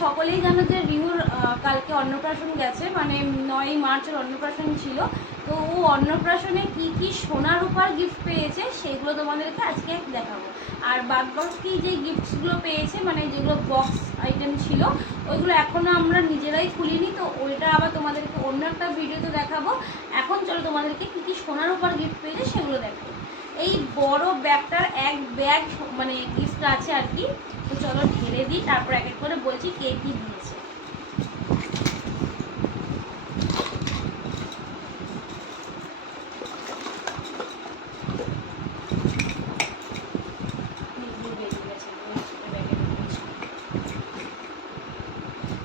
সকলেই জানো যে রিহুর কালকে অন্নপ্রাশন গেছে মানে নয় মার্চের অন্নপ্রাশন ছিল। তো ও অন্নপ্রাশনে কি কি সোনার উপর গিফট পেয়েছে সেগুলো তোমাদেরকে আজকে দেখাবো। আর বাদ বাকি যে গিফটসগুলো পেয়েছে মানে যেগুলো বক্স আইটেম ছিল, ওইগুলো এখনও আমরা নিজেরাই খুলিনি, তো ওইটা আবার তোমাদেরকে অন্য একটা ভিডিওতে দেখাবো। এখন চলো তোমাদেরকে কি কি সোনার উপর গিফট পেয়েছে সেগুলো দেখাবো এই বড় ব্যাগটার এক ব্যাগ মানে গিফট আছে আর কি। তো চলো ঢেলে দিই, তারপর এক এক করে বলছি কে কি দিয়েছে।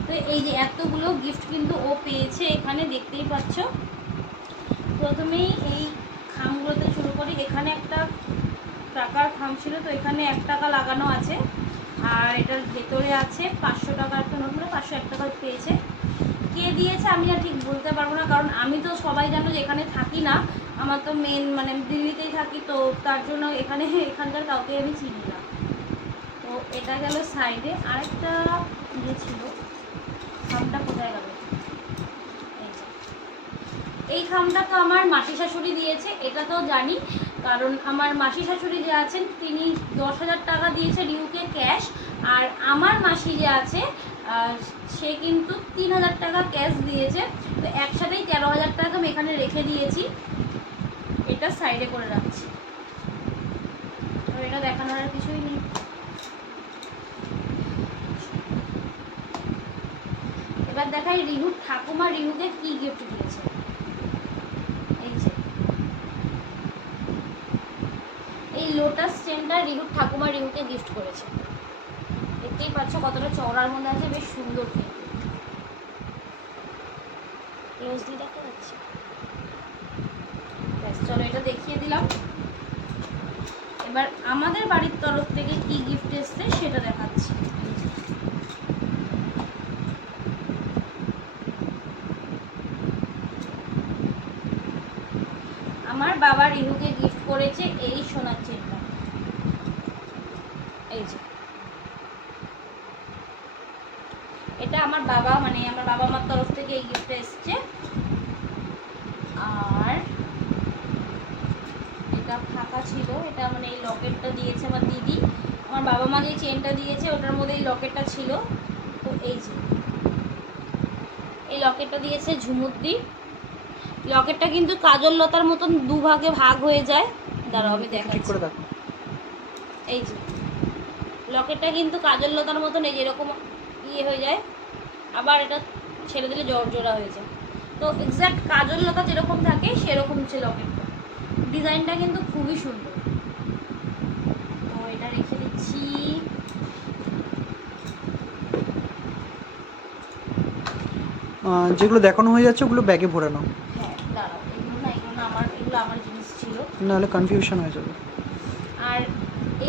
তো এই যে এতগুলো গিফট কিন্তু ও পেয়েছে এখানে, দেখতেই পাচ্ছ। প্রথমেই এই খামগুলোতে শুরু করি। এখানে একটা টাকার খাম ছিল, তো এখানে এক টাকা লাগানো আছে। আর এটার ভেতরে আছে পাঁচশো টাকা একটা নোট মানে পাঁচশো এক টাকা পেয়েছে। কে দিয়েছে আমি আর ঠিক বলতে পারব না, কারণ আমি তো সবাই জানো যে এখানে থাকি না। আমার তো মেন মানে দিল্লিতেই থাকি, তো তার জন্য এখানে, এখানকার কাউকে আমি চিনি না। তো এটা গেল সাইডে আরেকটা ইয়ে ছিল। খামটা কোথায় গেল। এই খামটা তো আমার মাসি শাশুড়ি দিয়েছে, এটা তো জানি। কারণ আমার মাসি শাশুড়ি যে আছেন, তিনি দশ হাজার টাকা দিয়েছে রিউকে ক্যাশ আর আমার মাসি যে আছে সে কিন্তু তিন হাজার টাকা ক্যাশ দিয়েছে। তো একসাথেই তেরো হাজার টাকা আমি এখানে রেখে দিয়েছি। এটা সাইডে করে রাখছি। এটা দেখানোর আর কিছুই নেই। এবার দেখাই রিহুর ঠাকুমা রিহুকে কি গিফট দিয়েছে এই যে এই লোটাস চেনটা রিহুর ঠাকুমা রিহুকে গিফট করেছে। দেখতেই পাচ্ছ কতটা চওড়ার মধ্যে আছে, বেশ সুন্দর কিন্তু দেখা যাচ্ছে। চলো এটা দেখিয়ে দিলাম। এবার আমাদের বাড়ির তরফ থেকে কি গিফট এসছে সেটা দেখাচ্ছি এই যে। আমার রিহুকে গিফট করেছে? এই সোনার চেনটা এই যে। এটা আমার বাবা মানে আমার বাবা মার তরফ থেকে এই গিফটটা এসছে। আর এটা ফাঁকা ছিল। এটা মানে এই লকেটটা দিয়েছে আমার দিদি। আমার বাবা মা যে চেনটা দিয়েছে, ওটার মধ্যে এই লকেটটা ছিল। তো এই যে। এই লকেটটা দিয়েছে ঝুমুদ্দি। লকেটটা কিন্তু কাজল লতার মতন দুভাগে ভাগ হয়ে যায়। দাঁড়াও আমি ঠিক দেখাচ্ছি। করে দেখো। এই যে লকেটটা কিন্তু কাজল লতার মতন এই যে এরকম ইয়ে হয়ে যায়। আবার এটা ছেড়ে দিলে জোর জোড়া হয়ে যায়। তো এক্স্যাক্ট কাজল লতা যেরকম থাকে সেরকম ছিল লকেটটা। ডিজাইনটা কিন্তু খুবই সুন্দর। তো এটা রেখে দিচ্ছি। যেগুলো দেখানো হয়ে যাচ্ছে ওগুলো ব্যাগে ভরে নাও হ্যাঁ দাঁড়াও এগুলো না এগুলো না আমার এগুলো আমার জিনিস ছিল নাহলে কনফিউশন হয়ে যাবে। আর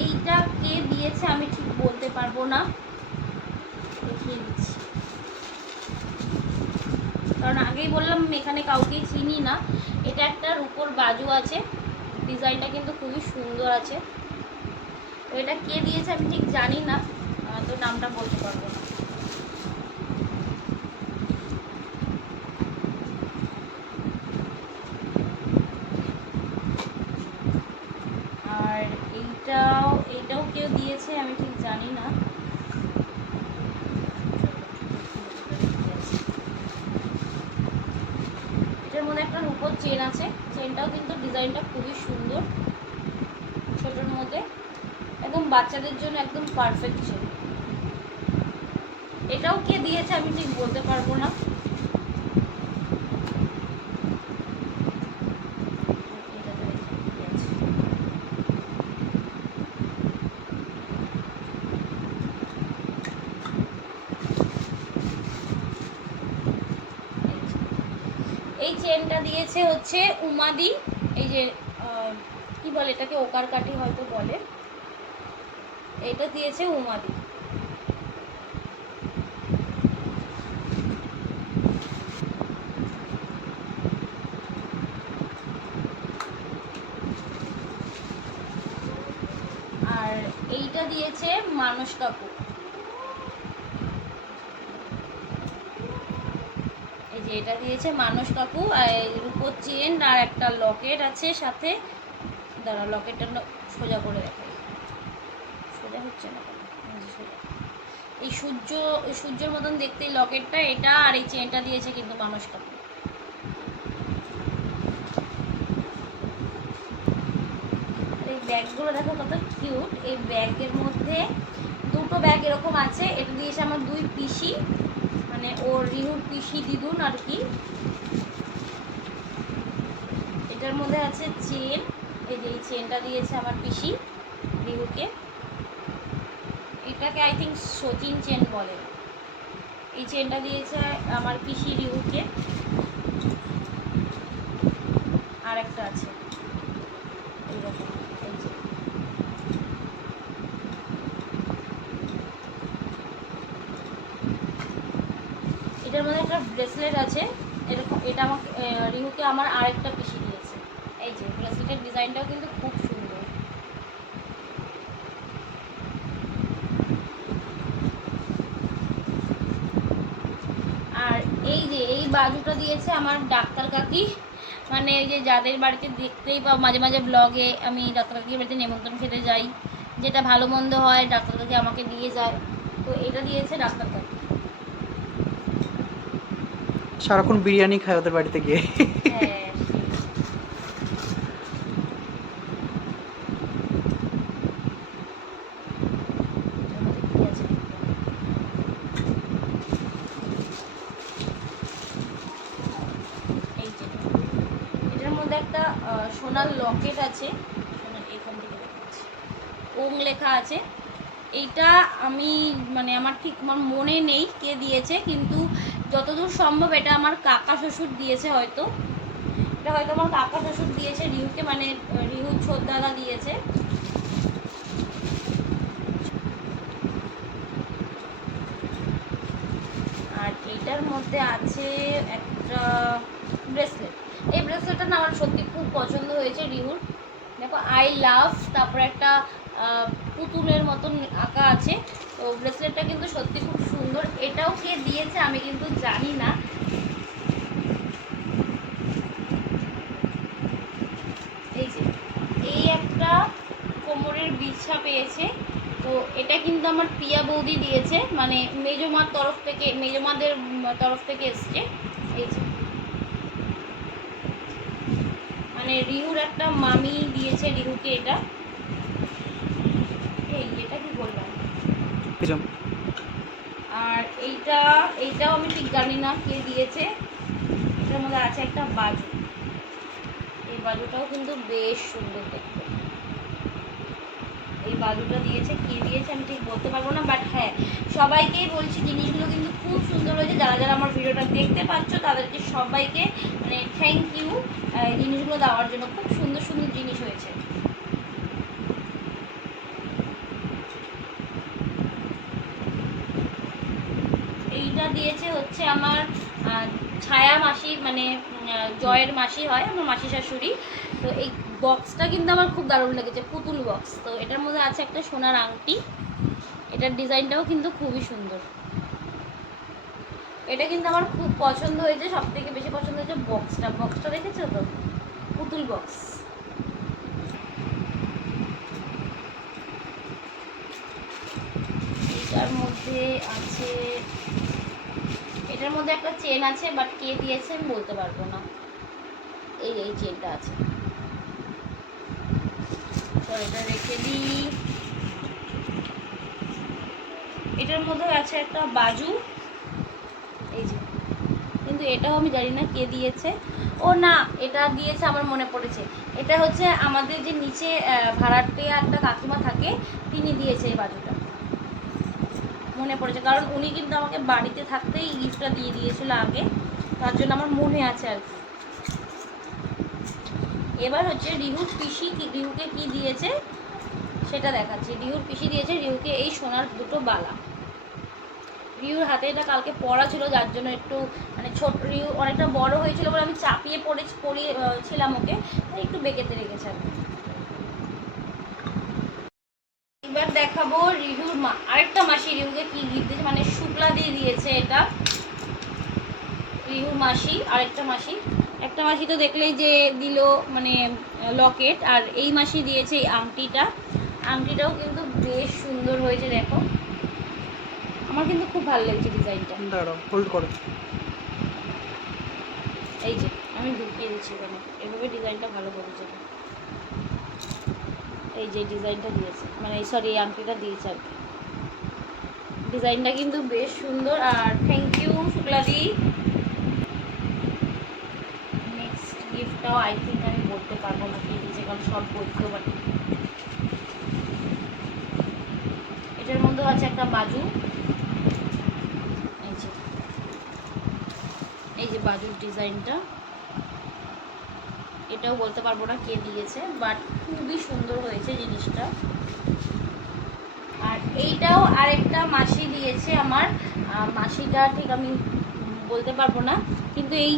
এইটা কে দিয়েছে আমি ঠিক বলতে পারব না। কারণ আগেই বললাম এখানে কাউকেই চিনি না। এটা একটা রূপোর বাজু আছে। ডিজাইনটা কিন্তু খুবই সুন্দর আছে। তো এটা কে দিয়েছে আমি ঠিক জানি না। তো নামটা বলতে পারব না আর এইটাও এইটাও কেউ দিয়েছে আমি ঠিক জানি না এটার মধ্যে একটা রূপোর চেন আছে। চেনটাও কিন্তু ডিজাইনটা খুবই সুন্দর। ছোটোর মধ্যে। একদম বাচ্চাদের জন্য একদম পারফেক্ট চেন এটাও কে দিয়েছে আমি ঠিক বলতে পারব না এটা তো এখানেই আছে। এই যে। এই চেনটা দিয়েছে হচ্ছে উমাদি, এই যে কি বলে এটাকে ওকার কাঠি হয়তো বলে। এটা দিয়েছে উমাদি। আর এইটা দিয়েছে মানস কাকু এই যে এটা দিয়েছে মানুষ কাকু, আর রূপোর চেন আর একটা লকেট আছে সাথে। দাঁড়া লকেটটা সোজা করে দেখাই। সোজা হচ্ছে না এই সূর্য সূর্যের মতন দেখতে এই লকেটটা, এটা আর এই চেনটা দিয়েছে কিন্তু মানুষ কাকু। এই ব্যাগগুলো দেখো কত কিউট। এই ব্যাগের মধ্যে দুটো ব্যাগ এরকম আছে। এটা দিয়েছে আমার দুই পিসি। মানে ওর রিহুর পিসি দিদুন আর কি। এটার মধ্যে আছে চেন। এই যে এই চেনটা দিয়েছে আমার পিসি রিহুকে এটাকে আই থিঙ্ক সচিন চেন বলে। এই চেনটা দিয়েছে আমার পিসি রিহুকে আর একটা আছে। এইরকম এই যে এটার মধ্যে একটা ব্রেসলেট আছে। এরকম, এটা আমাকে রিহুকে আমার আরেকটা পিসি দিয়েছে। এই যে ব্রেসলেটের ডিজাইনটাও কিন্তু খুব সুন্দর। আর এই যে, এই বাজুটা দিয়েছে আমার ডাক্তার কাকি। মানে এই যে, যাদের বাড়িতে দেখতেই পাও, মাঝে মাঝে ব্লগে আমি ডাক্তার কাকির বাড়িতে নেমন্তন্ন খেতে যাই। যেটা ভালো মন্দ হয়, ডাক্তার কাকি আমাকে দিয়ে যায়। তো এটা দিয়েছে ডাক্তার কাকি। সারাক্ষণ বিরিয়ানি খায় ওদের বাড়িতে গিয়ে। একটা সোনার লকেট আছে। সোনার এখান থেকে ওং লেখা আছে। এইটা আমি মানে আমার ঠিক আমার মনে নেই কে দিয়েছে, কিন্তু যতদূর সম্ভব এটা আমার কাকা শ্বশুর দিয়েছে হয়তো। এটা হয়তো আমার কাকা শ্বশুর দিয়েছে, রিহুকে মানে রিহুর ছোট দাদা দিয়েছে। আর এটার মধ্যে আছে একটা ব্রেসলেট এই ব্রেসলেটটা না আমার সত্যি খুব পছন্দ হয়েছে রিহুর। দেখো আই লাভ তারপরে একটা পুতুলের মতন আঁকা আছে। তো ব্রেসলেটটা কিন্তু সত্যি খুব সুন্দর। এটাও কে দিয়েছে আমি কিন্তু জানি না। এই যে, এই একটা কোমরের বিছা পেয়েছে। তো এটা কিন্তু আমার পিয়া বৌদি দিয়েছে মানে মেজমার তরফ থেকে, মেজমাদের তরফ থেকে এসছে। এই যে। মানে রিহুর একটা মামি দিয়েছে, রিহুকে এটা। এই এটা কি বললাম বুঝলাম। আর এইটা, এইটাও আমি ঠিক জানি না কে দিয়েছে। এটার মধ্যে আছে একটা বাজু। এই বাজুটাও কিন্তু বেশ সুন্দর দেখতে। এই বাজুটা দিয়েছে, কে দিয়েছে আমি ঠিক বলতে পারব না বাট হ্যাঁ সবাইকেই বলছি, জিনিসগুলো কিন্তু খুব সুন্দর হয়েছে। যারা যারা আমার ভিডিওটা দেখতে পাচ্ছ, তাদেরকে সবাইকে মানে থ্যাংক ইউ জিনিসগুলো দেওয়ার জন্য খুব সুন্দর সুন্দর জিনিস হয়েছে। এইটা দিয়েছে হচ্ছে আমার ছায়া মাসি মানে জয়ের মাসি হয়, আমার মাসি শাশুড়ি। তো এই বক্সটা কিন্তু আমার খুব দারুণ লেগেছে, পুতুল বক্স। তো এটার মধ্যে আছে একটা সোনার আংটি। এটার ডিজাইনটাও কিন্তু খুবই সুন্দর। এটা কিন্তু আমার খুব পছন্দ হয়েছে সব থেকে বেশি পছন্দ হয়েছে বক্সটা। বক্সটা দেখেছ তো? পুতুল বক্স। এটার মধ্যে আছে এটার মধ্যে একটা চেন আছে বাট কে দিয়েছে আমি বলতে পারব না। এই এই চেনটা আছে। তো এটা রেখে দিই। এটার মধ্যে আছে একটা বাজু। এই যে। কিন্তু এটাও আমি জানি না কে দিয়েছে। ও না এটা দিয়েছে আমার মনে পড়েছে। এটা হচ্ছে আমাদের যে নিচে আহ, ভাড়াটিয়া একটা কাকিমা থাকে তিনি দিয়েছে এই বাজুটা। মনে পড়েছে। কারণ উনি কিন্তু আমাকে বাড়িতে থাকতেই গিফটটা দিয়ে দিয়েছিল আগে। তার জন্য আমার মনে আছে আর কি। এবার হচ্ছে রিহুর পিসি কি, রিহুকে কি দিয়েছে সেটা দেখাচ্ছি। রিহুর পিসি দিয়েছে রিহুকে এই সোনার দুটো বালা। রিহুর হাতে এটা কালকে পড়া ছিল, যার জন্য একটু মানে ছোট, রিহু অনেকটা বড় হয়েছিল বলে আমি চাপিয়ে পড়ে পড়িয়ে ছিলাম ওকে। একটু বেঁকেতে রেখেছে আর কি। এবার দেখাবো রিহুর মা আরেকটা মাসি রিহুকে কি গিফট দিয়েছে? মানে শুক্লা দিয়ে দিয়েছে এটা। রিহু মাসি আরেকটা মাসি। একটা মাসি তো দেখলেই যে দিল মানে লকেট আর এই মাসি দিয়েছে এই আংটিটা। আংটিটাও কিন্তু বেশ সুন্দর হয়েছে দেখো। আমার কিন্তু খুব ভালো লেগেছে ডিজাইনটা। দাঁড়াও হোল্ড করো। এই যে আমি ঢুকিয়ে দিচ্ছি এখানে এভাবে ডিজাইনটা ভালো করেছে। এই যে ডিজাইনটা দিয়েছে। মানে সরি এই আংটিটা দিয়েছে আর কি। ডিজাইনটা কিন্তু বেশ সুন্দর আর থ্যাংক ইউ শুক্লাদি। নেক্সট গিফটটাও আই থিঙ্ক আমি বলতে পারব না কি দিয়েছে, কারণ সব বলতেও পারি এটার মধ্যে আছে একটা বাজু। এই যে বাজুর ডিজাইনটা। এটাও বলতে পারব না কে দিয়েছে বাট খুবই সুন্দর হয়েছে জিনিসটা। আর এইটাও আরেকটা মাসি দিয়েছে আমার। মাসিটা ঠিক আমি বলতে পারব না, কিন্তু এই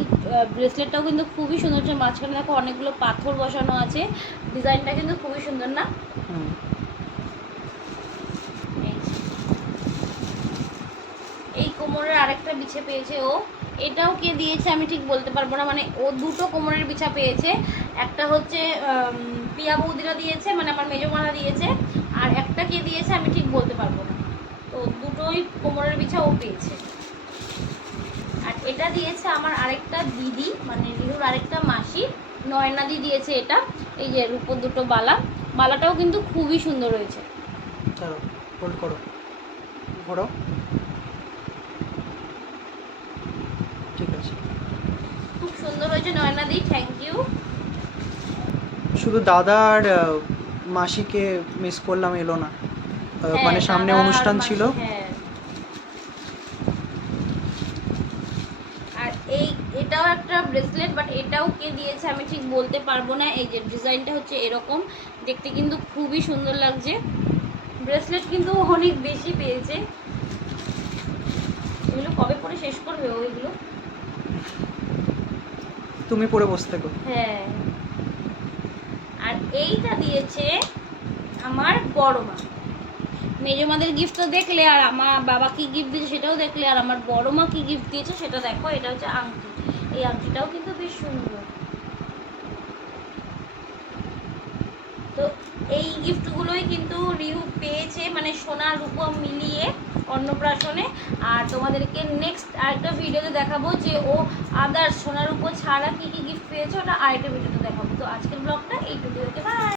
ব্রেসলেটটাও কিন্তু খুবই সুন্দর মাঝখানে দেখো অনেকগুলো পাথর বসানো আছে। ডিজাইনটা কিন্তু খুবই সুন্দর না হুম এই যে। এই আরেকটা বিছে পেয়েছে ও। এটাও কে দিয়েছে আমি ঠিক বলতে পারব না। মানে ও দুটো কোমরের বিছা পেয়েছে। একটা হচ্ছে পিয়া বৌদিরা দিয়েছে মানে আমার মেজমানা দিয়েছে। আর একটা কে দিয়েছে আমি ঠিক বলতে পারব না। তো দুটোই কোমরের বিছা ও পেয়েছে। আর এটা দিয়েছে আমার আরেকটা দিদি মানে রিহুর আরেকটা মাসি। নয়নাদি দিয়েছে এটা। এই যে রূপোর দুটো বালা। বালাটাও কিন্তু খুবই সুন্দর হয়েছে। করো ঘোরো ঠিক আছে খুব সুন্দর হয়েছে নয়নাদি থ্যাংক ইউ শুধু দাদা আর মাসিকে মিস করলাম এলো না। আহ, মানে সামনে অনুষ্ঠান ছিল। হ্যাঁ। আর এই এটাও একটা ব্রেসলেট বাট এটাও কে দিয়েছে আমি ঠিক বলতে পারব না। এই যে ডিজাইনটা হচ্ছে এরকম। দেখতে কিন্তু খুবই সুন্দর লাগছে। ব্রেসলেট কিন্তু অনেক বেশি পেয়েছে। এগুলো কবে পরে শেষ করবে ওইগুলো তুমি পরে বসে থেকো। হ্যাঁ। আর এইটা দিয়েছে আমার বড় মা। মেজো মাদের গিফট তো দেখলে আর আমার বাবা কি গিফট দিয়েছে সেটাও দেখলে আর আমার বড় মা কি গিফট দিয়েছে সেটা দেখো, এটা হচ্ছে আংটি। এই আংটিটাও কিন্তু বেশ সুন্দর। তো এই গিফটগুলোই কিন্তু রিহু পেয়েছে মানে সোনা রূপো মিলিয়ে অন্নপ্রাশনে। আর তোমাদেরকে নেক্সট আরেকটা ভিডিওতে দেখাবো যে ও আদার সোনার উপর ছাড়া কি কি গিফট পেয়েছে, ওটা আরেকটা ভিডিওতে দেখাবো। তো আজকের ব্লগটা এইটুকু ওকে বাই